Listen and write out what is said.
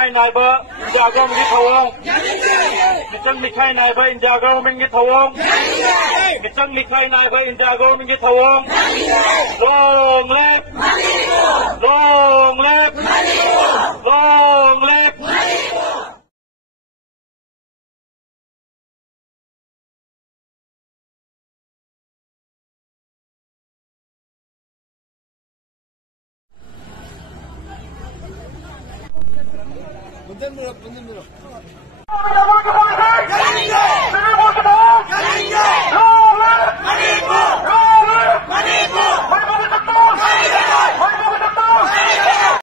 Mikhai Naiba, Injago Mingi Tawong. Michang Mikhai Naiba, Injago Mingi Tawong. Michang Mikhai Naiba, Injago Mingi Tawong. Long live! Long live! Long live! Bundan mı?